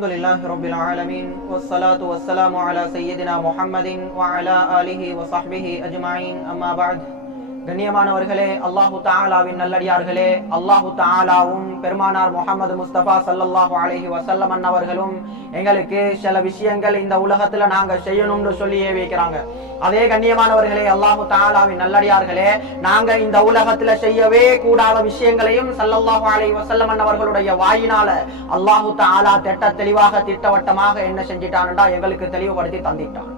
الحمد لله رب العالمين والصلاة والسلام على سيدنا محمد وعلى آله وصحبه أجمعين أما بعد கண்ணியமானவர்களே அல்லாஹு தாலாவின் நல்லடியார்களே அல்லாஹு தாலாவும் பெருமானார் முகமது முஸ்தபா சல்லல்லாஹு அலஹி வசல்லம் அன்னவர்களும் எங்களுக்கு சில விஷயங்கள் இந்த உலகத்துல நாங்க செய்யணும்னு சொல்லியே வைக்கிறாங்க. அதே கண்ணியமானவர்களே அல்லாஹு தாலாவின் நல்லடியார்களே நாங்க இந்த உலகத்துல செய்யவே கூடாத விஷயங்களையும் சல்லல்லாஹு அலஹி வசல்லம் அன்னவர்களுடைய வாயினால அல்லாஹு தாலா திட்ட தெளிவாக திட்டவட்டமாக என்ன செஞ்சிட்டான்டா எங்களுக்கு தெளிவுபடுத்தி தந்திட்டான்.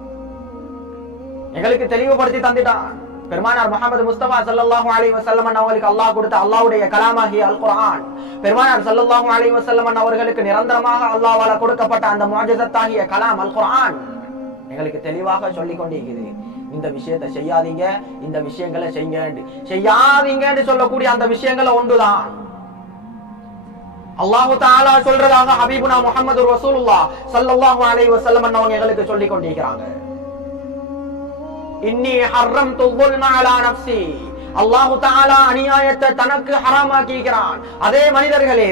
எங்களுக்கு தெளிவுபடுத்தி தந்திட்டான். பெருமானார் முகமது முஸ்தபா சல்லல்லாஹு அலி வஸல்லம் அவர்களுக்கு அல்லாஹ் கொடுத்த அல்லாவுடைய கலாமாகிய அல் குரான் பெருமானார் சல்லல்லாஹு அலி வஸல்லம் அவர்களுக்கு நிரந்தரமாக அல்லாவால கொடுக்கப்பட்ட அந்த முஅஜிசத்தாகிய கலாம் அல் குரான் எங்களுக்கு தெளிவாக சொல்லி கொண்டிருக்குது இந்த விஷயத்தை செய்யாதீங்க இந்த விஷயங்களை செய்யுங்க செய்யாதீங்கன்னு சொல்லக்கூடிய அந்த விஷயங்களை ஒன்றுதான். அல்லாஹு தாலா சொல்றதாக ஹபீபுனா முகமது ரசூலுல்லா சல்லாஹு அலைஹி வஸல்லம் அவங்க எங்களுக்கு சொல்லி கொண்டிருக்கிறாங்க. إني حرمت الظلم على نفسي. அல்லாஹு தாலா அநியாயத்தை தனக்கு ஹராமாக்கிக்கிறான். அதே மனிதர்களே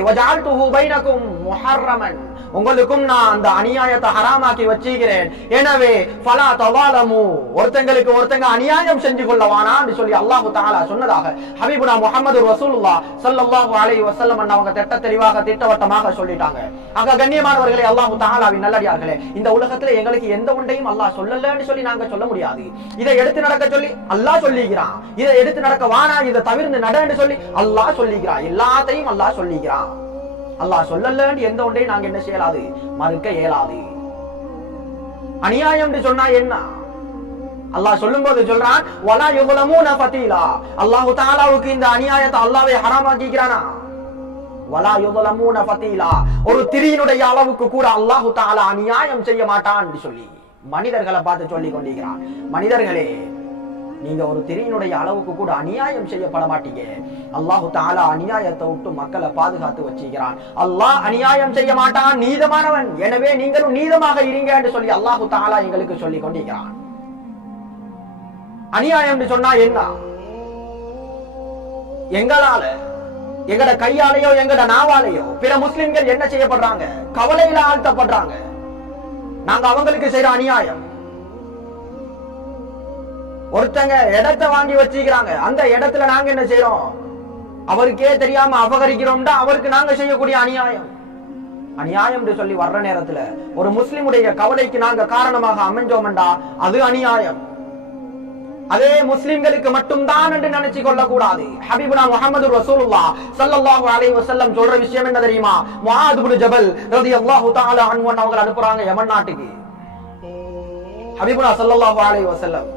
முஹர்ரமன். உங்களுக்கும் நான் அந்த அநியாயத்தை ஹராமாக்கி வச்சிக்கிறேன் எனவே பலா தவாலமு. ஒருத்தங்களுக்கு ஒருத்தங்க அநியாயம் செஞ்சு கொள்ளவானான்னு சொல்லி அல்லாஹு தாலா சொன்னதாக ஹபீபுனா முகமது ரசூலுல்லாஹ் ஸல்லல்லாஹு அலை வசல்லம் அவங்க திட்ட தெளிவாக திட்டவட்டமாக சொல்லிட்டாங்க. ஆக கண்ணியமானவர்களே அல்லாஹு தாலாவின் நல்லடியார்களே இந்த உலகத்துல எங்களுக்கு எந்த ஒன்றையும் அல்லாஹ் சொல்லலன்னு சொல்லி நாங்க சொல்ல முடியாது. இதை எடுத்து நடக்க சொல்லி அல்லாஹ் சொல்லிக்கிறான். இதை எடுத்து நடக்கவானா இதை தவிர்த்து நடன்னு சொல்லி அல்லாஹ் சொல்லிக்கிறான். எல்லாத்தையும் அல்லாஹ் சொல்லிக்கிறான். அல்லாஹ் சொல்லலன்னு எந்த ஒன்றையும் நாங்க என்ன செய்யலாது? மறுக்க இயலாது. அநியாயம் சொன்னா என்ன? அல்லாஹ் சொல்லும் போது சொல்றான் வலா யுகலமூன பத்தீலா அல்லாஹு தாலாவுக்கு இந்த அநியாயத்தை அல்லாஹ்வே ஹராமாக்கிக்கிறானா? வலா யுகலமூன பத்தீலா ஒரு திரியினுடைய அளவுக்கு கூட அல்லாஹு தாலா அநியாயம் செய்ய மாட்டான் சொல்லி மனிதர்களை பார்த்து சொல்லி கொண்டிருக்கிறான். மனிதர்களே நீங்க ஒரு திரையினுடைய அளவுக்கு கூட அநியாயம் செய்யப்பட மாட்டீங்க அல்லாஹு தாலா அநியாயத்தை விட்டு மக்களை பாதுகாத்து வச்சுக்கிறான். அல்லாஹ் அநியாயம் செய்ய மாட்டான் நீதமானவன். எனவே நீங்களும் நீதமாக இருங்க என்று சொல்லி அல்லாஹு தாலா எங்களுக்கு சொல்லி கொண்டிருக்கிறான். அநியாயம் சொன்னா என்ன? எங்களால எங்கட கையாலேயோ எங்கட நாவாலேயோ பிற முஸ்லிம்கள் என்ன செய்யப்படுறாங்க? கவலையில ஆழ்த்தப்படுறாங்க. நாங்க அவங்களுக்கு செய்யற அநியாயம். ஒருத்தங்க இடத்தை வாங்கி வச்சிருக்கிறாங்க. அந்த இடத்துல நாங்க என்ன செய்யறோம் அவருக்கே தெரியாம அபகரிக்கிறோம்டா அவருக்கு நாங்க செய்யக்கூடிய அநியாயம். அநியாயம் சொல்லி வர்ற நேரத்துல ஒரு முஸ்லிமுடைய கவலைக்கு நாங்க காரணமாக அமைஞ்சோம்டா அது அநியாயம். அதே முஸ்லிம்களுக்கு மட்டும்தான் என்று நினைச்சு கொள்ள கூடாது ஹபீபுனா முகமது ரசூலுல்லா சல்லல்லாஹு அலைஹி வஸல்லம் சொல்ற விஷயம் என்ன தெரியுமா? முஆத் இப்னு ஜபல் ரலியல்லாஹு தஆலா அன்ஹு அவங்க அனுப்புறாங்க யமன் நாட்டுக்கு. ஹபீபுனா சல்லல்லாஹு அலைஹி வஸல்லம்.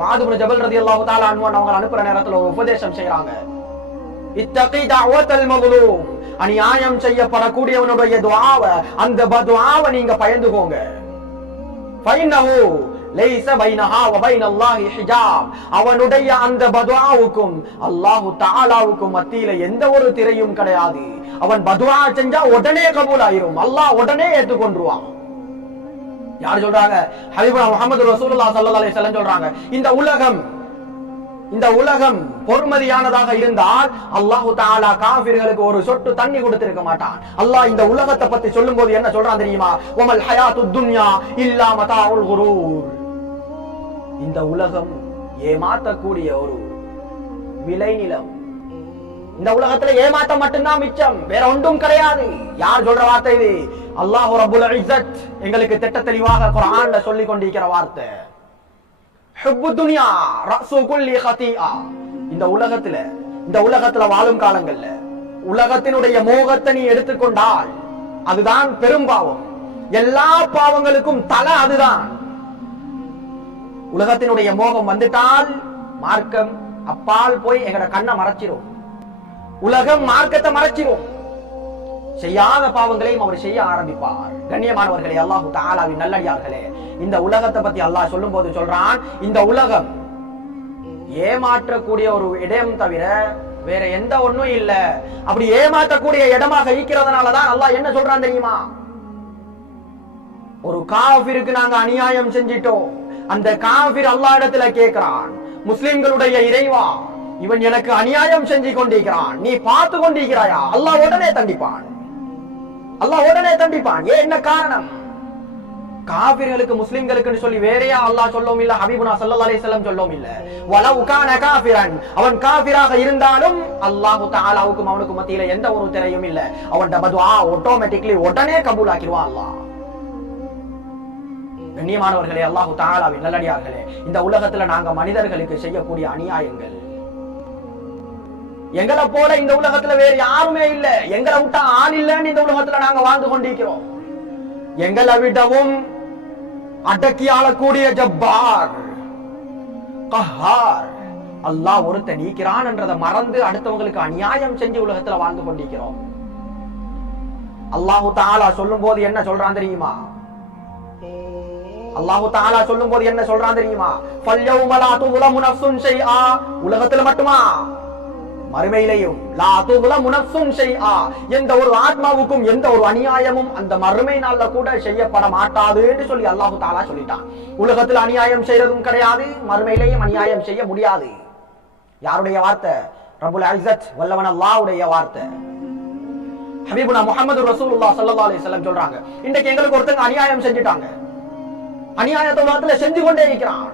மாதுபுர ஜபல் ரதி அல்லாஹு தாலா அனுவான் அவங்க அனுப்புற நேரத்துல உபதேசம் செய்யறாங்க இத்தகை தாவத்தல் மகளும் அநியாயம் செய்யப்படக்கூடியவனுடைய துவாவை அந்த துவாவை நீங்க பயந்துகோங்க. ஃபைனஹு லைஸ பைனஹா வ பைனல்லாஹி ஹிஜாப். அவனுடைய அந்த பதுஆவுக்கும் அல்லாஹ் தஆலாவுக்கும் மத்தியில எந்த ஒரு திரையும் கிடையாது. அவன் பதுஆ செஞ்சா உடனே கபூல் ஆயிரும் அல்லாஹ் உடனே ஏத்துக்கொண்டுருவான். யார் சொல்றாங்க? ஹபீபுனா முஹம்மது ரசூலுல்லாஹ் ஸல்லல்லாஹு அலைஹி வஸல்லம் சொல்றாங்க. இந்த உலகம் இந்த உலகம் பொறுமதியானதாக இருந்தால் அல்லாஹு தாலா காபிர்களுக்கு ஒரு சொட்டு தண்ணி கொடுத்திருக்க மாட்டான். அல்லாஹ் இந்த உலகத்தை பத்தி சொல்லும் போது என்ன சொல்றான் தெரியுமா? உமல் ஹயாத்து துன்யா இல்லா மதாவுல் குரூர். இந்த உலகம் ஏமாத்தக்கூடிய ஒரு விளைநிலம் இந்த உலகத்துல ஏமாத்த மட்டும்தான் மிச்சம். வேற ஒன்றும் கிடையாது. யார் சொல்ற வார்த்தை இது? அல்லாஹ் ரபுல் இஸ்ஸத் எங்களுக்கு திட்ட தெளிவாக குர்ஆன்ல சொல்லி கொண்டிருக்கிற வார்த்தை. ஹுப்பு துனியா ரசு குல்லி ஹதீஆ இந்த உலகத்துல இந்த உலகத்துல வாழும் காலங்கள்ல உலகத்தினுடைய மோகத்தை நீ எடுத்துக்கொண்டால் அதுதான் பெரும் பாவம். எல்லா பாவங்களுக்கும் தலை அதுதான். உலகத்தினுடைய மோகம் வந்துட்டால் மார்க்கம் அப்பால் போய் எங்கட கண்ணை மறைச்சிரும். உலகம் மார்க்கத்தை மறைச்சிரும். செய்யாத பாவங்களையும் அவர் செய்ய ஆரம்பிப்பார். கண்ணியமானவர்களே அல்லாஹு தாலாவின் நல்லடியார்களே இந்த உலகத்தை பத்தி அல்லாஹ் சொல்லும் போது சொல்றான் இந்த உலகம் ஏமாற்றக்கூடிய ஒரு இடம் தவிர வேற எந்த ஒண்ணும் இல்ல. அப்படி ஏமாற்றக்கூடிய இடமாக இருக்கிறதுனாலதான் அல்லாஹ் என்ன சொல்றான் தெரியுமா? ஒரு காபிருக்கு நாங்க அநியாயம் செஞ்சிட்டோம். அந்த காபிர் அல்லாஹ் இடத்துல கேட்கிறான் முஸ்லிம்களுடைய இறைவா இவன் எனக்கு அநியாயம் செஞ்சு கொண்டிருக்கிறான். நீ பார்த்து கொண்டிருக்கிறாயா? அல்லாஹ் உடனே தண்டிப்பான். அல்லாஹ் உடனே தண்டிப்பான். ஏன் என்ன காரணம்? காபிர்களுக்கு முஸ்லிம்களுக்கு சொல்லி வேறையா அல்லாஹ் சொல்லவும் இல்ல ஹபீபுனா சல்லா அலி வஸல்லம் சொல்லவும் இல்ல. வலவ் கான காபிரன் அவன் காபிராக இருந்தாலும் அல்லாஹ் தாலாவுக்கும் அவனுக்கு மத்தியில எந்த ஒரு திரையும் இல்ல. அவன் பதுஆ ஆட்டோமேட்டிக்லி உடனே கபூல் ஆக்கிடுவான் அல்லாஹ். கண்ணியமானவர்களே அல்லாஹு தாலாவின் நல்லடியார்களே இந்த உலகத்துல நாங்க மனிதர்களுக்கு செய்யக்கூடிய அநியாயங்கள் எங்களை போல இந்த உலகத்துல வேற யாருமே இல்ல. எங்களை விட்டா ஆள் இல்லைன்னு இந்த உலகத்துல நாங்க வாழ்ந்து கொண்டிருக்கிறோம். எங்களை விடவும் அடக்கி ஆளக்கூடிய ஜப்பார் கஹார். அல்லாஹ் ஒருத்த நீக்கிறான் என்றதை மறந்து அடுத்தவங்களுக்கு அநியாயம் செஞ்சு உலகத்துல வாழ்ந்து கொண்டிருக்கிறோம். அல்லாஹு தாலா சொல்லும் போது என்ன சொல்றான் தெரியுமா? அல்லாஹு தாலா சொல்லும் போது என்ன சொல்றான் தெரியுமா? உலகத்துல மட்டுமா? மறுமையிலையும் லா எந்த ஒரு ஆத்மாவுக்கும் எந்த ஒரு அநியாயமும் அந்த மறுமை நாள்ல கூட செய்யப்பட மாட்டாது என்று சொல்லி அல்லாஹு தாலா சொல்லிட்டான். உலகத்துல அநியாயம் செய்யறதும் கிடையாது மறுமையிலையும் அநியாயம் செய்ய முடியாது. யாருடைய வார்த்தை? ரபுல் அல்சத் வல்லவன் அல்லாவுடைய வார்த்தை. ஹபீபுனா முகமது ரசூலுல்லா சல்லா அலைஹி சொல்றாங்க இன்னைக்கு எங்களுக்கு ஒருத்தங்க அநியாயம் செஞ்சுட்டாங்க. அநியாயத்தை உலகத்துல செஞ்சு கொண்டே இருக்கிறான்.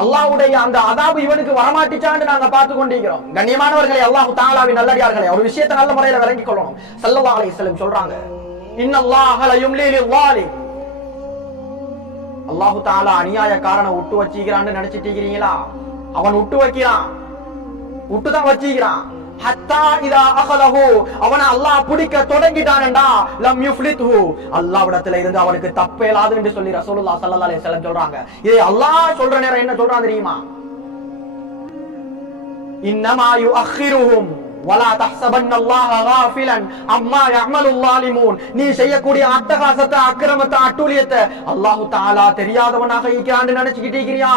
அல்லாஹ்வுடைய அந்த அதாபு இவனுக்கு வரமாட்டிச்சான்னு நாங்க பார்த்து கொண்டிருக்கிறோம். கண்ணியமானவர்களை அல்லாஹு தாலாவின் நல்லடியார்களே ஒரு விஷயத்தை நல்ல முறையில விளங்கிக் கொள்ளணும். சல்லா அலி வஸல்லம் சொல்றாங்க இன்னல்லாஹ அல்லாஹு தாலா அநியாயக்காரனை விட்டு வச்சிக்கிறான்னு நினைச்சிட்டு இருக்கிறீங்களா? அவன் விட்டு வைக்கிறான். விட்டு தான் வச்சிக்கிறான். அவனை அல்லாஹ் பிடிக்க தொடங்கிட்டானடா லம் யுஃப்லித்ஹு. அல்லாஹ்விடத்துல இருந்து அவனுக்கு தப்பேலாது என்று சொல்லி ரசூலுல்லாஹ் ஸல்லல்லாஹு அலைஹி வஸல்லம் சொல்றாங்க. இதை அல்லாஹ் சொல்ற நேரம் என்ன சொல்றான் தெரியுமா? இன்னமா யுஅخிருஹும் வலா தஹ்சபன் அல்லாஹ் காஃபிலன் அம்மா யஅமலுல் லாலிமூன் நீ செய்யக்கூடிய அட்டகாசத்தை அக்கிரமத்தை அட்டூழியத்தை அல்லாஹ் தஆலா தெரியாதவனாக இருக்கிறான்னு நினைச்சுக்கிட்டு இருக்கிறியா?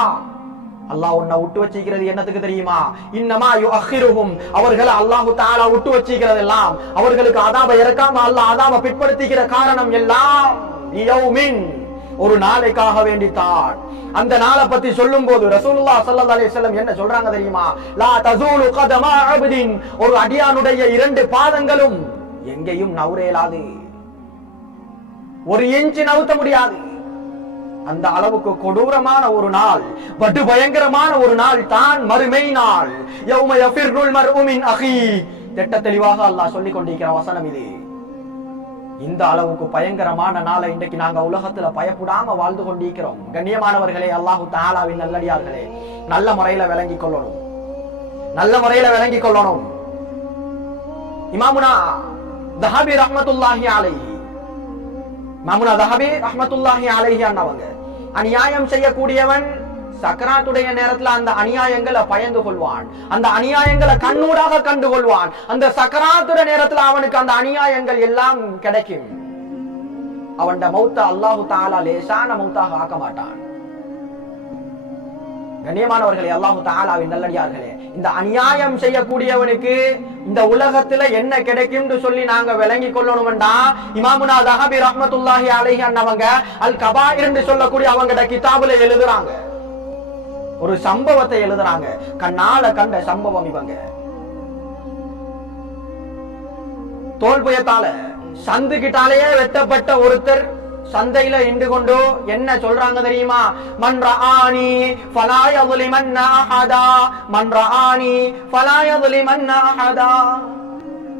அல்லாஹ் உன்னை விட்டு வச்சிக்கிறது என்னத்துக்கு தெரியுமா? இன்னமா யுஅخிருஹும் அவர்களை அல்லாஹ் தஆலா விட்டு வச்சிருக்கிறது எல்லாம் அவர்களுக்கு அதாப இறக்காம அல்லாஹ் அதாப பிற்படுத்திக்கிற காரணம் எல்லாம் ஒரு நாளைக்காக வேண்டித்தான். அந்த நாளை பத்தி சொல்லும் போது ரசூலுல்லா சல்லா அலி செல்லம் என்ன சொல்றாங்க தெரியுமா? லா தசூலு கதமா அப்தின். ஒரு அடியானுடைய இரண்டு பாதங்களும் எங்கேயும் நவுரேலாது ஒரு இன்ச்சு நவுத்த முடியாது. அந்த அளவுக்கு கொடூரமான ஒரு நாள் படு பயங்கரமான ஒரு நாள் தான் மறுமை நாள். யௌம யஃபிர்ருல் மர்உ மின் அஹி. திட்ட தெளிவாக அல்லாஹ் சொல்லிக் கொண்டிருக்கிற வசனம் இது. இந்த அளவுக்கு பயங்கரமான நாளை இன்றைக்கு நாங்க உலகத்துல பயப்படாம வாழ்ந்து கொண்டிருக்கிறோம். கண்ணியமானவர்களே அல்லாஹு தாலாவின் நல்லடியார்களே நல்ல முறையில விளங்கிக் கொள்ளணும். நல்ல முறையில விளங்கிக் கொள்ளணும். இமாமுனா தஹாபி ரஹமத்துல்லாஹி அலைஹி. மாமுனா தஹபி ரஹமத்துல்லாஹி அலைஹி அண்ணவங்க அநியாயம் செய்யக்கூடியவன் சக்கராத்துடைய நேரத்துல அந்த அநியாயங்களை பயந்து கொள்வான். அந்த அநியாயங்களை கண்ணூடாக கண்டு கொள்வான் அந்த சக்கராத்துடைய நேரத்துல அவனுக்கு அந்த அநியாயங்கள் எல்லாம் கிடைக்கும். அவன் மௌத்த அல்லாஹு தாலா லேசான மௌத்தாக ஆக்க மாட்டான். கண்ணியமானவர்களே அல்லாஹு தாலாவின் நல்லடியார்களே இந்த அநியாயம் செய்யக்கூடியவனுக்கு இந்த உலகத்துல என்ன கிடைக்கும்னு சொல்லி நாங்க விளங்கி கொள்ளணும்டா இமாமுனா தஹபி ரஹமத்துல்லாஹி அலைஹி அண்ணவங்க அல் கபாயிர் என்று சொல்லக்கூடிய அவங்கட கிதாபுல எழுதுறாங்க. ஒரு சம்பவத்தை எழுதுறாங்க. கண்ணால கண்ட சம்பவம் இவங்க. தோல் புயத்தால சந்து கிட்டாலேயே வெட்டப்பட்ட ஒருத்தர் சந்தையில இண்டு கொண்டு என்ன சொல்றாங்க தெரியுமா? மன்றாணி பலாயதுலி மன்னாஹதா மன்றாணி பலாயதுலி மன்னாஹதா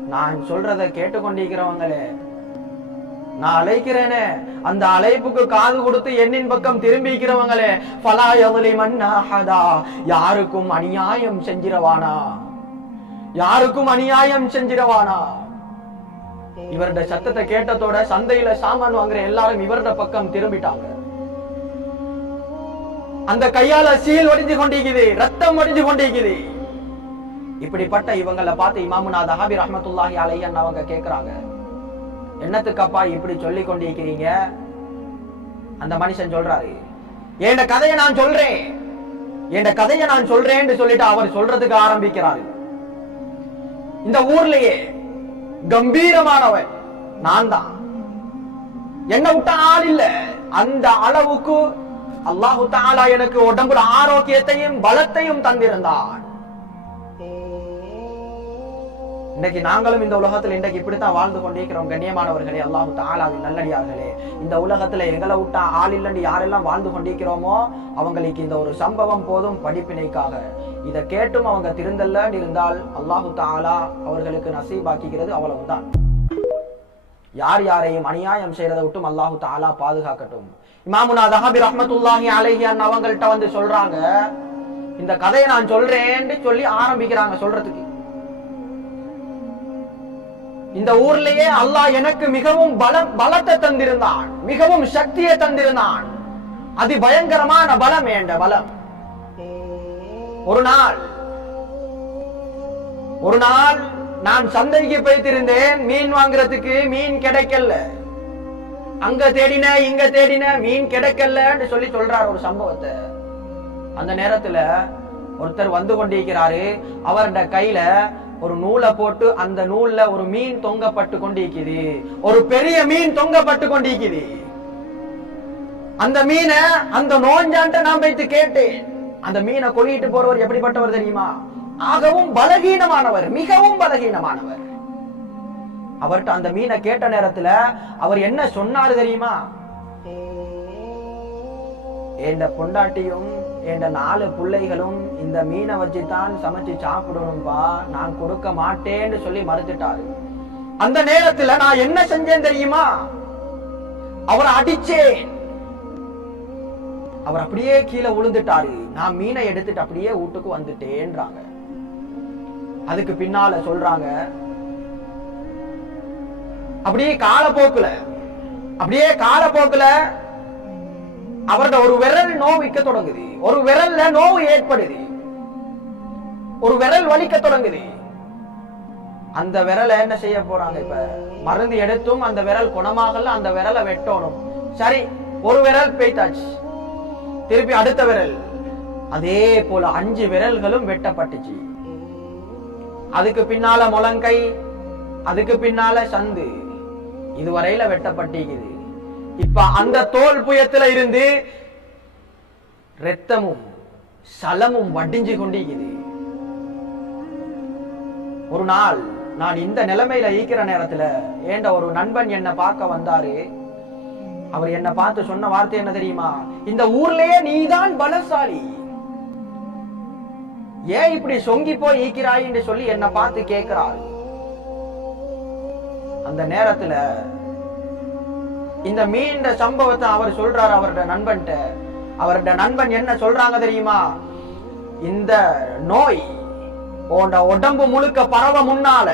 நான் சொல்றத கேட்டுக்கொண்டிருக்கிறவங்களே நான் அழைக்கிறேனே அந்த அழைப்புக்கு காது கொடுத்து என்னின் பக்கம் திரும்பிக்கிறவங்களே பலாயதுலி மன்னாஹதா யாருக்கும் அநியாயம் செஞ்சிரவானா? யாருக்கும் அநியாயம் செஞ்சிரவானா? இவருடைய சத்தத்தை கேட்டதோட சந்தையில சாமான் வாங்குற எல்லாரும் இவருடைய பக்கம் திரும்பிட்டாங்க. அந்த கையால சீல் ஒடிஞ்சு கொண்டிருக்குது ரத்தம் ஒடிஞ்சு கொண்டிருக்குது. இப்படிப்பட்ட இவங்களை பார்த்து இமாமுனா தஹாபி ரஹமத்துல்லாஹி அலையன் அவங்க கேக்குறாங்க. என்னத்துக்கப்பா இப்படி சொல்லி கொண்டிருக்கிறீங்க? அந்த மனுஷன் சொல்றாரு என் கதையை நான் சொல்றேன். என் கதையை நான் சொல்றேன்னு சொல்லிட்டு அவர் சொல்றதுக்கு ஆரம்பிக்கிறாரு. இந்த ஊர்லயே கம்பீரமானவன். நான் தான் என்ன விட்ட ஆள் இல்ல. அந்த அளவுக்கு அல்லாஹு தாலா எனக்கு உடம்புல ஆரோக்கியத்தையும் பலத்தையும் தந்திருந்தான். இன்னைக்கு நாங்களும் இந்த உலகத்துல இன்றைக்கு இப்படித்தான் வாழ்ந்து கொண்டிருக்கிறோம் கண்ணியமானவர்களே. அல்லாஹு தாலாவின் நல்லடியார்களே. இந்த உலகத்துல எங்களை விட்டா ஆள் இல்லைன்னு யாரெல்லாம் வாழ்ந்து கொண்டிருக்கிறோமோ அவங்களுக்கு இந்த ஒரு சம்பவம் போதும் படிப்பினைக்காக. இதை கேட்டும் அவங்க திருந்தல்லன்னு இருந்தால் அல்லாஹு தாலா அவர்களுக்கு நசீபாக்கிக்கிறது அவ்வளவுதான். யார் யாரையும் அநியாயம் செய்யறதை விட்டும் அல்லாஹு தாலா பாதுகாக்கட்டும். இமாமுனா தஹாபி ரஹமத்துல்லாஹி அலைஹி அவங்கள்ட்ட வந்து சொல்றாங்க இந்த கதையை நான் சொல்றேன்னு சொல்லி ஆரம்பிக்கிறாங்க சொல்றதுக்கு. இந்த ஊர்லயே அல்லாஹ் எனக்கு மிகவும் பலம் பலத்தை தந்திருந்தான். மிகவும் சக்தியை தந்திருந்தான். அதி பயங்கரமான பலம் ஏண்ட பலம். ஒரு நாள் ஒரு நாள் நான் சந்தைக்கு போய்த்திருந்தேன். மீன் வாங்குறதுக்கு மீன் கிடைக்கல. அங்க தேடின இங்க தேடின மீன் கிடைக்கலன்னு சொல்லி சொல்றாரு ஒரு சம்பவத்தை. அந்த நேரத்துல ஒருத்தர் வந்து கொண்டிருக்கிறாரு. அவருடைய கையில ஒரு நூலை போட்டு அந்த நூல்ல ஒரு மீன் தொங்கப்பட்டு கொண்டிருக்குது. ஒரு பெரிய மீன் தொங்கப்பட்டு கொண்டிருக்குது. அந்த மீனை அந்த நோஞ்சான்ட்ட நான் வைத்து கேட்டேன். அந்த மீனை கொள்ளிட்டு போறவர் எப்படிப்பட்டவர் தெரியுமா? ஆகவும் பலகீனமானவர் மிகவும் பலகீனமானவர். அவர்கிட்ட அந்த மீனை கேட்ட நேரத்துல அவர் என்ன சொன்னாரு தெரியுமா? என்ற பொண்டாட்டியும் என்ற நாலு பிள்ளைகளும் இந்த மீனை வச்சு தான் சமைச்சு சாப்பிடணும்பா நான் கொடுக்க மாட்டேன்னு சொல்லி மறுத்துட்டாரு. அந்த நேரத்துல நான் என்ன செஞ்சேன் தெரியுமா? அவரை அடிச்சேன். அவர் அப்படியே கீழே விழுந்துட்டாரு நான் மீனை எடுத்துட்டு அப்படியே வீட்டுக்கு வந்துட்டேன்றாங்க. அதுக்கு பின்னால சொல்றாங்க அப்படியே காலப்போக்குல அப்படியே காலப்போக்குல அவரோட ஒரு விரல் நோவிக்க தொடங்குது. ஒரு விரல்ல நோவு ஏற்படுது. ஒரு விரல் வலிக்க தொடங்குது. அந்த விரலை என்ன செய்ய போறாங்க இப்ப? மருந்து எடுத்தும் அந்த விரல் குணமாகல அந்த விரலை வெட்டணும். சரி ஒரு விரல் பெய்தாச்சு திருப்பி அடுத்த விரல். அதே போல அஞ்சு விரல்களும் வெட்டப்பட்டுச்சு. அதுக்கு பின்னால முழங்கை அதுக்கு பின்னால சந்து. இதுவரையில வெட்டப்பட்டிருக்குது. இப்ப அந்த தோல் புயத்துல இருந்து ரத்தமும் சலமும் வடிஞ்சு கொண்டிருக்குது. ஒரு நாள் நான் இந்த நிலைமையில ஈக்கிற நேரத்துல ஏண்ட ஒரு நண்பன் என்ன பார்க்க வந்தாரு. அவர் என்ன பார்த்து சொன்ன வார்த்தை என்ன தெரியுமா? இந்த ஊர்லயே நீதான் பலசாலி. ஏன் இப்படி சொங்கி போய் ஈக்கிறாய் என்று சொல்லி என்ன பார்த்து கேட்கிறாரு. அந்த நேரத்துல இந்த மீண்ட சம்பவத்தை அவர் சொல்றாரு அவரோட நண்பன்ட்ட அவரோட நண்பன் என்ன சொல்றாங்க தெரியுமா? இந்த நோய் உன்னோட உடம்பு முழுக்க பரவ முன்னால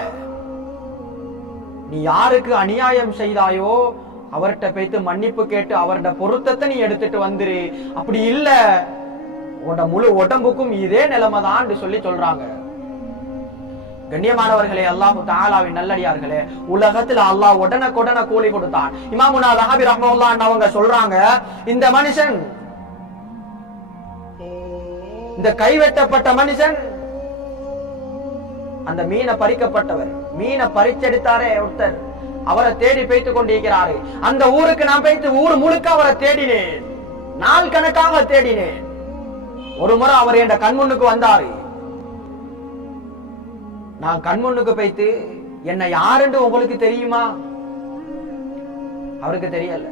நீ யாருக்கு அநியாயம் செய்தாயோ அவர்கிட்ட போய்த்து மன்னிப்பு கேட்டு அவரோட பொருத்தத்தை நீ எடுத்துட்டு வந்துரு. அப்படி இல்ல. உன்னோட முழு உடம்புக்கும் இதே நிலைமை தான் சொல்லி சொல்றாங்க. கண்ணியமானவர்களே அல்லாஹு தாலாவின் நல்லடியார்களே உலகத்துல அல்லாஹ் உடனுக்குடன கூலி கொடுத்தான். இமாமுனா ரஹாபி ரஹ்மவுல்லாஹ் அவங்க சொல்றாங்க இந்த மனுஷன் இந்த கைவெட்டப்பட்ட மனுஷன் அந்த மீனை பறிக்கப்பட்டவர். மீனை பறிச்செடுத்தாரே ஒருத்தர். அவரை தேடி பேய்த்து கொண்டிருக்கிறாரு. அந்த ஊருக்கு நான் பேய்த்து ஊர் முழுக்க அவரை தேடினேன். நாள் கணக்காக தேடினேன். ஒரு முறை அவர் என் கண்முன்னுக்கு வந்தாரு. நான் கண்முன்னுக்கு பைத்து என்னை யாருன்னு உங்களுக்கு தெரியுமா? அவருக்கு தெரியல.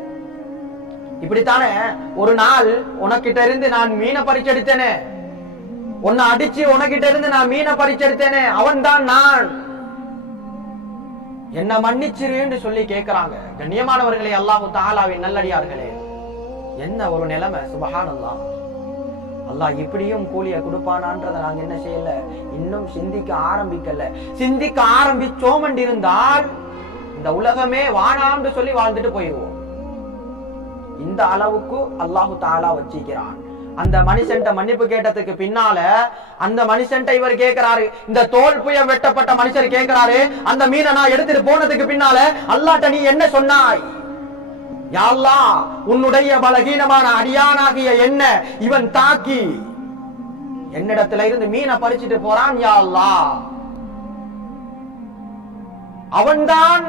இப்படித்தானே ஒரு நாள் உனக்கிட்ட இருந்து நான் மீனை பறிச்செடுத்தேனே. உன்னை அடிச்சு உனக்கிட்ட இருந்து நான் மீனை பறிச்செடுத்தேனே. அவன் தான் நான். என்ன மன்னிச்சிருன்னு சொல்லி கேட்கிறாங்க கண்ணியமானவர்களே அல்லாஹு தாலாவின் நல்லடியார்களே. என்ன ஒரு நிலைமை? சுபகானந்தான் அல்லாஹ் இப்படியும் கூலிய கொடுப்பானான்றதை நாங்க என்ன செய்யல? இன்னும் சிந்திக்க ஆரம்பிக்கல. சிந்திக்க ஆரம்பிச்சோம் இருந்தால் இந்த உலகமே வானாம்னு சொல்லி வாழ்ந்துட்டு போயிடுவோம். இந்த அளவுக்கு அல்லாஹு தாலா வச்சிக்கிறான். அந்த மனுஷன்ட்ட மன்னிப்பு கேட்டதுக்கு பின்னால அந்த மனுஷன்ட்ட இவர் கேட்கிறாரு இந்த தோல் புய வெட்டப்பட்ட மனுஷர் கேட்கிறாரு அந்த மீனை நான் எடுத்துட்டு போனதுக்கு பின்னால அல்லாட்ட நீ என்ன சொன்னாய்? யாழ்லா உன்னுடைய பலகீனமான அடியானாகிய என்ன இவன் தாக்கி. என்னிடத்துல இருந்து மீனை பறிச்சிட்டு போறான் யா அவன்தான்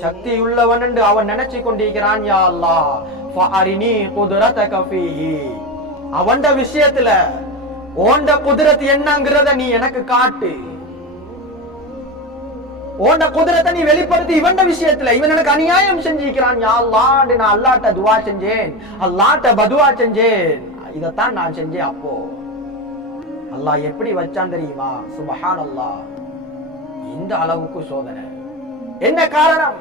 சக்தி உள்ளவன் என்று அவன் நினைச்சு கொண்டிருக்கிறான் யாழ்லா அல்லாஹ். ஃபஅரினி குதுரதக ஃபீஹி. அவன்ட விஷயத்துல ஓண்ட குதிரத் என்னங்கிறத நீ எனக்கு காட்டு. உன்ட குதிரத்தை நீ வெளிப்படுத்தி இவன் விஷயத்துல இவன் எனக்கு அநியாயம் செஞ்சிருக்கிறான். யா நான் அல்லாட்ட துவா செஞ்சேன். அல்லாட்ட பதுவா செஞ்சேன். இதைத்தான் நான் செஞ்சேன் அப்போ. அல்லாஹ் எப்படி வச்சான் தெரியுமா? சுபஹான் அல்லாஹ் இந்த அளவுக்கு சோதனை. என்ன காரணம்?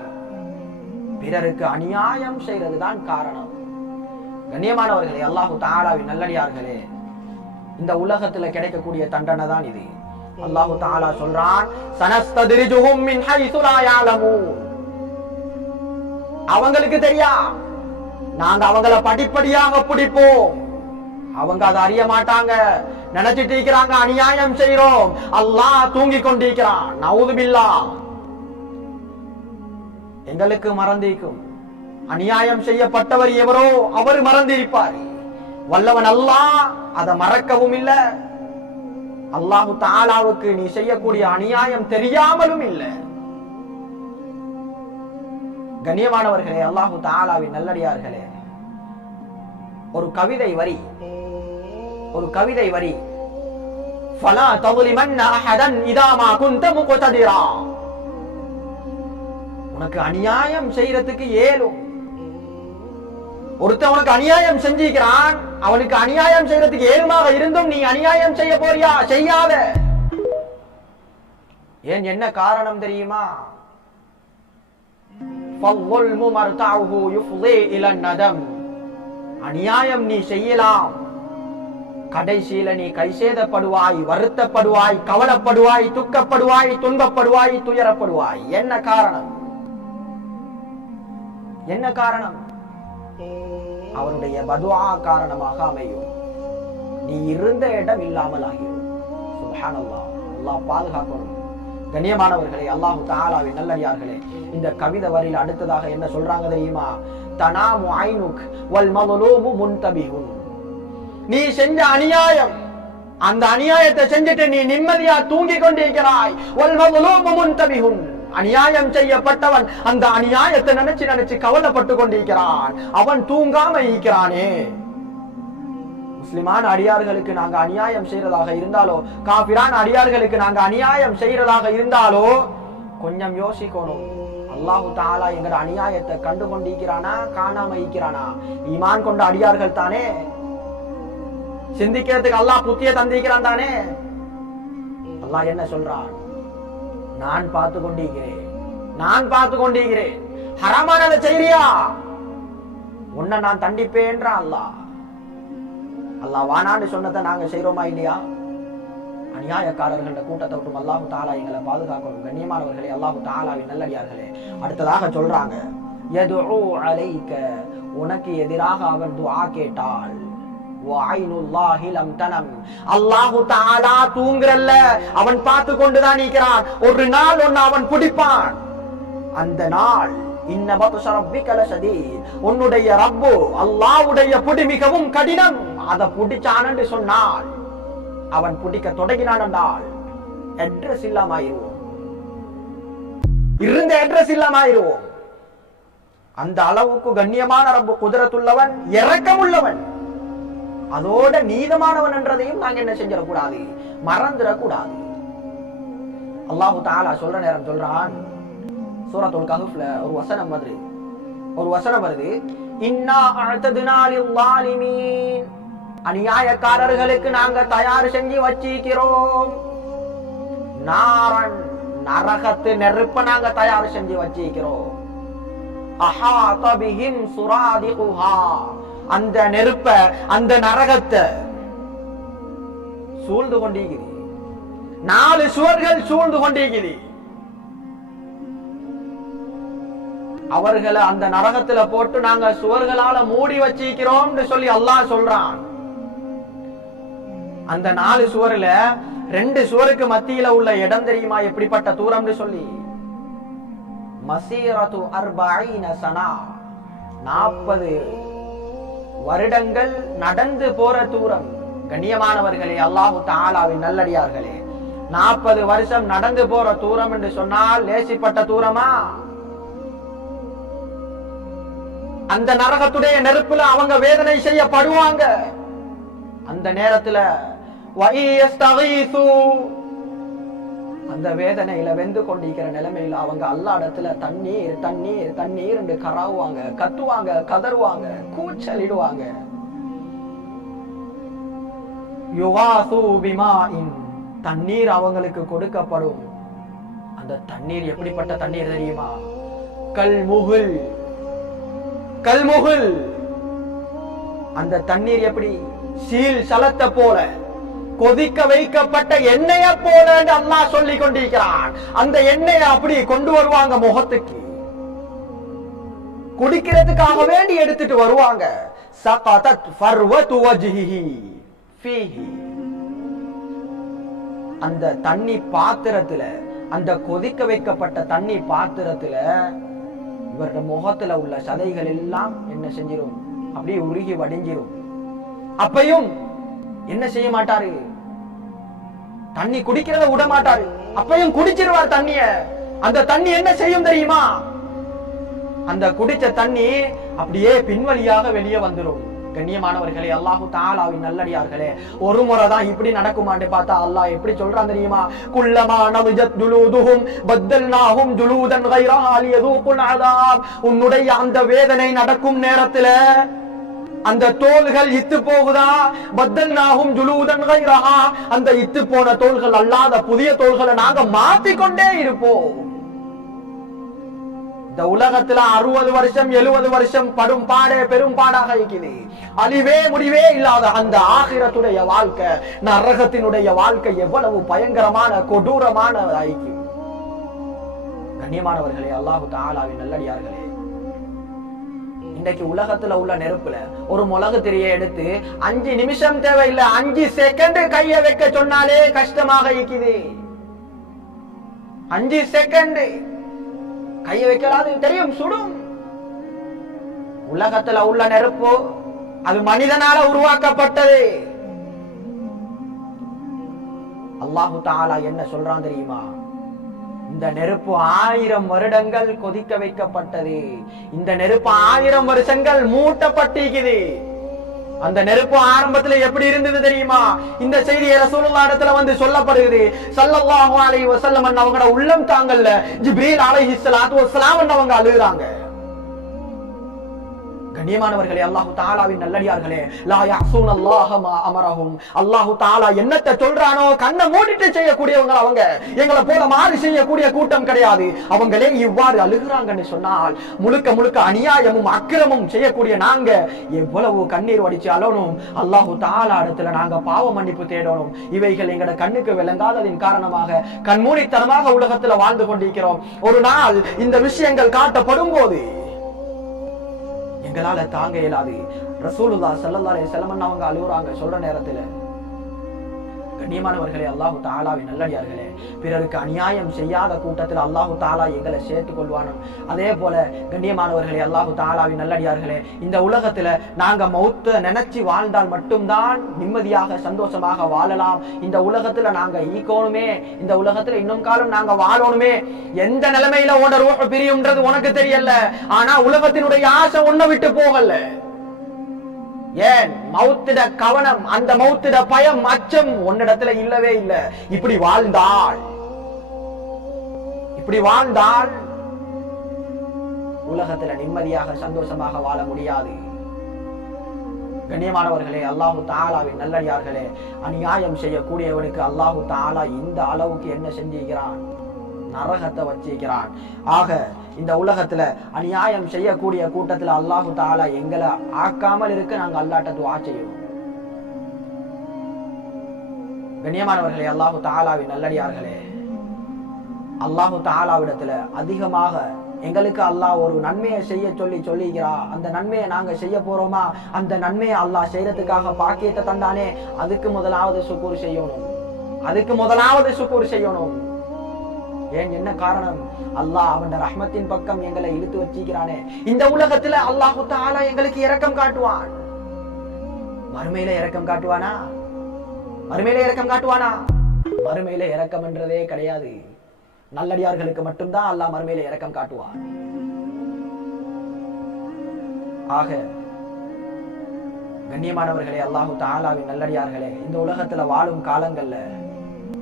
பிறருக்கு அநியாயம் செய்யறதுதான் காரணம். கண்ணியமானவர்களே அல்லாஹு தாலாவின் நல்லடியார்களே இந்த உலகத்துல கிடைக்கக்கூடிய தண்டனை தான் இது. அல்லாஹு தாலா சொல்றான் சனஸ்ததிரிஜுஹும் மின் ஹைசு லா அவங்களுக்கு தெரியா? நாங்க அவங்கள படிப்படியாக பிடிப்போம். அவங்க அதை அறிய மாட்டாங்க. நினைச்சிட்டு இருக்கிறாங்க அநியாயம் செய்யறோம் அல்லாஹ் தூங்கி கொண்டிருக்கிறான். நவுதுபில்லா எங்களுக்கு மறந்திருக்கும். அநியாயம் செய்யப்பட்டவர் எவரோ அவர் மறந்திருப்பார். வல்லவன் அல்லாஹ் அதை மறக்கவும் இல்ல. அல்லாஹு தாலாவுக்கு நீ செய்யக்கூடிய அநியாயம் தெரியாமலும் இல்லை. கண்ணியமானவர்களே அல்லாஹு தாலாவின் நல்லடியார்களே ஒரு கவிதை வரி ஒரு கவிதை வரி. ஃபலா தகுலிமன்ன அஹதன் இதா மா குந்த முகததிரா. உனக்கு அநியாயம் செய்யறதுக்கு ஏலும் ஒருத்தவனுக்கு அநியாயம் செஞ்சிருக்கிறான். அவனுக்கு அநியாயம் செய்யறதுக்கு ஏழுமாக இருந்தும் நீ அநியாயம் செய்ய போறியா? செய்யாத. ஏன் என்ன காரணம் தெரியுமா? அநியாயம் நீ செய்யலாம். கடைசியில நீ கைசேதப்படுவாய் வருத்தப்படுவாய் கவலைப்படுவாய் துக்கப்படுவாய் துன்பப்படுவாய் துயரப்படுவாய். என்ன காரணம்? என்ன காரணம்? அவனுடைய பதுவா காரணமாக அமையும். நீ இருந்த இடம் இல்லாமல் ஆகிடும். சுபஹானல்லா அல்லாஹ் பாதுகாக்கணும். கண்ணியமானவர்களே அல்லாஹு தாலாவை நல்லடியார்களே இந்த கவிதை வரையில் அடுத்ததாக என்ன சொல்றாங்க தெரியுமா? தனாமு ஐனுக் வல் மதுலூமு முன்தபிஹுன். நீ செஞ்ச அநியாயம் அந்த அநியாயத்தை செஞ்சுட்டு நீ நிம்மதியா தூங்கிக் கொண்டிருக்கிறாய். வல் மதுலூமு முன்தபிஹுன். அநியாயம் செய்யப்பட்டவன் அந்த அநியாயத்தை நினைச்சு நினைச்சு கவலைப்பட்டு கொண்டிருக்கிறான் அவன் தூங்காம இருக்கிறானே. முஸ்லிமான அடியார்களுக்கு நாங்க அநியாயம் செய்யறதாக இருந்தாலோ காபிரான அடியார்களுக்கு நாங்க அநியாயம் செய்யறதாக இருந்தாலோ கொஞ்சம் யோசிக்கணும். அல்லாஹு தாலா எங்கட அநியாயத்தை கண்டு கொண்டிருக்கிறானா காணாம இருக்கிறானா? ஈமான் கொண்ட அடியார்கள் தானே? சிந்திக்கிறதுக்கு அல்லாஹ் புத்திய தந்திருக்கிறான் தானே? அல்லாஹ் என்ன சொல்றான்? நான் பார்த்து கொண்டிருக்கிறேன். நான் பார்த்து கொண்டிருக்கிறேன். ஹராமானதை செய்யறியா உன்னை நான் தண்டிப்பேன்றான் அல்லாஹ். அல்லாஹ் வானான்னு சொன்னதை நாங்க செய்றோமா இல்லையா? அநியாயக்காரர்கள கூட்டத்தை விட்டும் அல்லாஹு தாலா எங்களை பாதுகாக்கணும் கண்ணியமானவர்களே அல்லாஹு தாலாவின் நல்லடியார்களே. அடுத்ததாக சொல்றாங்க யதுஉ அலைக்க? உனக்கு எதிராக அவன் துவா கேட்டாள். அல்லாஹு தூங்குறல்ல. அவன் பார்த்து கொண்டுதான் இருக்கிறான். ஒரு நாள் ஒன்னு அவன் பிடிப்பான். அந்த நாள் உன்னுடைய ரப்பு அல்லாவுடைய புடி மிகவும் கடினம். அதை புடிச்சான் என்று சொன்னால் அவன் பிடிக்க தொடங்கினான் என்றால் அட்ரஸ் இல்லாம ஆயிருவோம் இருந்த அட்ரஸ் இல்லாம ஆயிருவோம் அந்த அளவுக்கு கண்ணியமான ரப்பு குதிரத்துள்ளவன் இரக்கமுள்ளவன். அதோட நீதமானவன் என்றதையும் நாங்க என்ன செஞ்சிடக்கூடாது? மறந்துடக்கூடாது. அல்லாஹு தாலா சொல்ற நேரம் சொல்றான். சூரத்துல் கஹுஃப்ல ஒரு வசனம் வருது. ஒரு வசனம் வருது. இன்னா அஅததுனா அநியாயக்காரர்களுக்கு நாங்க தயார் செஞ்சு வச்சிருக்கிறோம். நாரன் நரகத்து நெருப்ப நாங்க தயார் செஞ்சு வச்சிருக்கிறோம். அஹா பிஹிம் சுராதிகுஹா. அந்த நெருப்ப அந்த நரகத்தை சூழ்ந்து கொண்டிருக்குது நாலு சுவர்கள் சூழ்ந்து கொண்டிருக்குது அவர்களை அந்த நரகத்துல போட்டு நாங்க சுவர்களால மூடி வச்சிருக்கிறோம்னு சொல்லி அல்லாஹ் சொல்றான். அந்த நாலு சுவர்ல ரெண்டு சுவருக்கு மத்தியில உள்ள இடம் தெரியுமா? எப்படிப்பட்ட தூரம்னு சொல்லி. மசீரத்து அர்பாயின சனா. நாற்பது வருடங்கள் நடந்து போற தூரம். கண்ணியமானவர்களே அல்லாஹு தாலாவின் நல்லடியார்களே நாற்பது வருஷம் நடந்து போற தூரம் என்று சொன்னால் லேசிப்பட்ட தூரமா? அந்த நரகத்துடைய நெருப்புல அவங்க வேதனை செய்யப்படுவாங்க. அந்த நேரத்துல அந்த வேதனையில வெந்து கொண்டிருக்கிற நிலைமையில அவங்க அல்லா இடத்துல தண்ணீர் தண்ணீர் தண்ணீர் என்று கராவுவாங்க கத்துவாங்க கதறுவாங்க கூச்சலிடுவாங்க. தண்ணீர் அவங்களுக்கு கொடுக்கப்படும். அந்த தண்ணீர் எப்படிப்பட்ட தண்ணீர் தெரியுமா? கல்முகுல். கல்முகுல். அந்த தண்ணீர் எப்படி? சீல் சலத்தை போல. கொதிக்க வைக்கப்பட்ட எண்ணெய போல என்று அல்லாஹ் சொல்லி கொண்டிருக்கிறான். அந்த எண்ணெயை அப்படி கொண்டு வருவாங்க முகத்துக்கு. குடிக்கிறதுக்காக வேண்டி எடுத்துட்டு வருவாங்க. அந்த தண்ணி பாத்திரத்துல அந்த கொதிக்க வைக்கப்பட்ட தண்ணி பாத்திரத்துல இவரோட முகத்துல உள்ள சதைகள் எல்லாம் என்ன செஞ்சிரும்? அப்படியே உருகி வடிஞ்சிரும். அப்பையும் என்ன செய்ய மாட்டாரு? தண்ணி குடிக்கிறத விட மாட்டாரு. அப்பையும் குடிச்சிருவார் தண்ணிய. அந்த தண்ணி என்ன செய்யும் தெரியுமா? அந்த குடிச்ச தண்ணி அப்படியே பின்வழியாக வெளியே வந்துரும். கண்ணியமானவர்களே அல்லாஹு தாலாவின் நல்லடியார்களே ஒரு முறை தான் இப்படி நடக்குமான்னு பார்த்தா அல்லாஹ் எப்படி சொல்றான் தெரியுமா? குல்லமா நவிஜத் ஜுலூதுஹும் பத்தல்நாஹும் ஜுலூதன் கைரா லியதூகுல் உன்னுடைய அந்த வேதனை நடக்கும் நேரத்துல அந்த தோள்கள் இத்து போகுதா? பத்தல்நாஹும் ஜுலூதன் அந்த இத்து போன தோள்கள் அல்லாத புதிய தோள்களை நாங்க மாத்திக்கொண்டே இருப்போம். இந்த உலகத்துல அறுபது வருஷம் எழுபது வருஷம் படும் பாடே பெரும் பாடாக இருக்குது அழிவே முடிவே இல்லாத அந்த ஆகிரத்துடைய வாழ்க்கை நரகத்தினுடைய வாழ்க்கை எவ்வளவு பயங்கரமான கொடூரமான ஐக்கியம் கண்ணியமானவர்களே அல்லாஹு தாலாவின் நல்லடியார்களே இன்றைக்கு உலகத்துல உள்ள நெருப்புல ஒரு மிளகு திரிய எடுத்து அஞ்சு நிமிஷம் தேவையில்லை அஞ்சு செகண்ட் கைய வைக்க சொன்னாலே கஷ்டமாக இருக்குது. அஞ்சு செகண்ட் கைய வைக்கலாது தெரியும் சுடும். உலகத்துல உள்ள நெருப்பு அது மனிதனால உருவாக்கப்பட்டது. அல்லாஹு தாலா என்ன சொல்றான் தெரியுமா? இந்த நெருப்பு ஆயிரம் வருடங்கள் கொதிக்க வைக்கப்பட்டது. இந்த நெருப்பு ஆயிரம் வருஷங்கள் மூட்டப்பட்டிருக்குது. அந்த நெருப்பு ஆரம்பத்துல எப்படி இருந்தது தெரியுமா? இந்த செய்தி ரசூலுல்லா இடத்துல வந்து சொல்லப்படுகிறது. சல்லல்லாஹு அலைஹி வஸல்லம் அவங்களோட உள்ளம் தாங்கல்ல. ஜிப்ரீல் அலைஹிஸ்ஸலாத்து வஸலாம் அவங்க அழுகுறாங்க. கண்ணியமானவர்களே அல்லாஹு தாலாவின் நல்லடியார்களே. லா யஸூன அல்லாஹ மா அமரஹும். அல்லாஹு தாலா என்னத்தை சொல்றானோ கண்ணை மூடிட்டு செய்யக்கூடியவங்க அவங்க. எங்களை போல மாறி செய்யக்கூடிய கூட்டம் கிடையாது. அவங்களே இவ்வாறு அழுகுறாங்கன்னு சொன்னால் முழுக்க முழுக்க அநியாயமும் அக்கிரமும் செய்யக்கூடிய நாங்க எவ்வளவு கண்ணீர் வடிச்சு அழணும் அல்லாஹு தாலா இடத்துல நாங்க பாவ மன்னிப்பு தேடணும். இவைகள் எங்கட கண்ணுக்கு விளங்காததின் காரணமாக கண்மூடித்தனமாக உலகத்துல வாழ்ந்து கொண்டிருக்கிறோம். ஒரு நாள் இந்த விஷயங்கள் காட்டப்படும் போது எங்களால் தாங்க இயலாது. ரசூலுல்லா ஸல்லல்லாஹு அலைஹி அவங்க அழுகுறாங்க சொல்ற நேரத்தில். கண்ணியமானவர்களே அல்லாஹு தாலாவின் நல்லடியார்களே பிறருக்கு அநியாயம் செய்யாத கூட்டத்தில் அல்லாஹு தாலா எங்களை சேர்த்துக் கொள்வானும். அதே போல கண்ணியமானவர்களே அல்லாஹு தாலாவின் நல்லடியார்களே இந்த உலகத்துல நாங்க மௌத்த நினைச்சு வாழ்ந்தால் மட்டும்தான் நிம்மதியாக சந்தோஷமாக வாழலாம். இந்த உலகத்துல நாங்க ஈக்கோணுமே இந்த உலகத்துல இன்னும் காலம் நாங்க வாழணுமே. எந்த நிலைமையில உன்னோட ரூஹ பிரியும்ன்றது உனக்கு தெரியல. ஆனா உலகத்தினுடைய ஆசை உன்னை விட்டு போகல. ஏன்? மௌத்திட கவனம் அந்த மௌத்திட பயம் அச்சம் உன்னிடத்துல இல்லவே இல்ல. இப்படி வாழ்ந்தாள் இப்படி வாழ்ந்தால் உலகத்துல நிம்மதியாக சந்தோஷமாக வாழ முடியாது. கண்ணியமானவர்களே அல்லாஹு தாலாவின் நல்லடியார்களே அநியாயம் செய்யக்கூடியவனுக்கு அல்லாஹு தாலா இந்த அளவுக்கு என்ன செஞ்சிருக்கிறான் நரகத்தை வச்சிருக்கிறான். ஆக இந்த உலகத்துல அநியாயம் செய்யக்கூடிய கூட்டத்துல அல்லாஹு தாலா எங்களை ஆக்காமல் இருக்க நாங்க அல்லாட்ட துவா செய்யணும் கண்ணியமானவர்களே அல்லாஹு தாலாவின் நல்லடியார்களே அல்லாஹு தாலாவிடத்துல அதிகமாக எங்களுக்கு அல்லாஹ் ஒரு நன்மையை செய்ய சொல்லி சொல்லிக்கிறா அந்த நன்மையை நாங்க செய்ய போறோமா? அந்த நன்மையை அல்லாஹ் செய்யறதுக்காக பாக்கியத்தை தந்தானே? அதுக்கு முதலாவது சுக்கூர் செய்யணும். அதுக்கு முதலாவது சுக்கூர் செய்யணும். ஏன் என்ன காரணம்? அல்லாஹ் அவன் ரஹ்மத்தின் பக்கம் எங்களை இழுத்து வச்சிக்கிறானே இந்த உலகத்துல அல்லாஹு தாலா எங்களுக்கு இரக்கம் காட்டுவான். மறுமையில இரக்கம் காட்டுவானா? மறுமையில இரக்கம் காட்டுவானா? மறுமையில இரக்கம் என்றதே கிடையாது. நல்லடியார்களுக்கு மட்டும்தான் அல்லாஹ் மறுமையில இரக்கம் காட்டுவான். ஆக கண்ணியமானவர்களே அல்லாஹு தாலாவின் நல்லடியார்களே இந்த உலகத்துல வாழும் காலங்கள்ல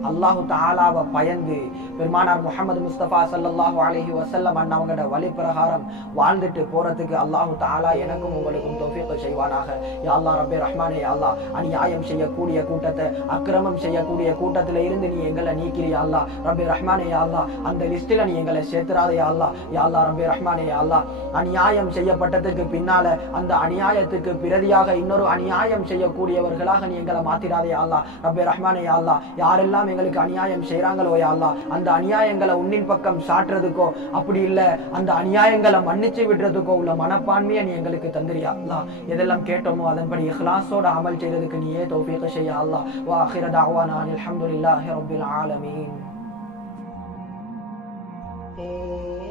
அல்லாஹு தாலாவை பயந்து பெருமானார் முகமது முஸ்தபா சல்லல்லாஹு அலஹி வசல்லம் அண்ணவங்களோட வழி பிரகாரம் வாழ்ந்துட்டு போறதுக்கு அல்லாஹு தாலா எனக்கும் உங்களுக்கும் தௌஃபீக் செய்வானாக. யாழ்லா ரபே ரஹ்மானே யாழ்லா அநியாயம் செய்யக்கூடிய கூட்டத்தை அக்கிரமம் செய்யக்கூடிய கூட்டத்தில் இருந்து நீ எங்களை நீக்கிறியா அல்லாஹ். ரபே ரஹ்மானே யாழ்லா அந்த லிஸ்டில் நீ எங்களை சேர்த்துறாதே யா யாழ்லா ரபே ரஹ்மானே யாழ்லா அநியாயம் செய்யப்பட்டதுக்கு பின்னால அந்த அநியாயத்துக்கு பிரதியாக இன்னொரு அநியாயம் செய்யக்கூடியவர்களாக நீ எங்களை மாத்திராதே யா ரபே ரஹ்மானே யாழ்லா யாரெல்லாம் யாரெல்லாம் எங்களுக்கு அநியாயம் செய்கிறாங்களோ யாழ்லா அந்த அநியாயங்களை உன்னின் பக்கம் சாட்டுறதுக்கோ அப்படி இல்லை அந்த அநியாயங்களை மன்னிச்சு விடுறதுக்கோ உள்ள மனப்பான்மையை நீ எங்களுக்கு தந்திரியா அல்லா எதெல்லாம் கேட்டோமோ அதன்படி இஹ்லாஸோட அமல் செய்யறதுக்கு நீயே தௌஃபீக செய்ய அல்லா நான் அலமதுல்லாஹி ரபில் ஆலமீன். Hey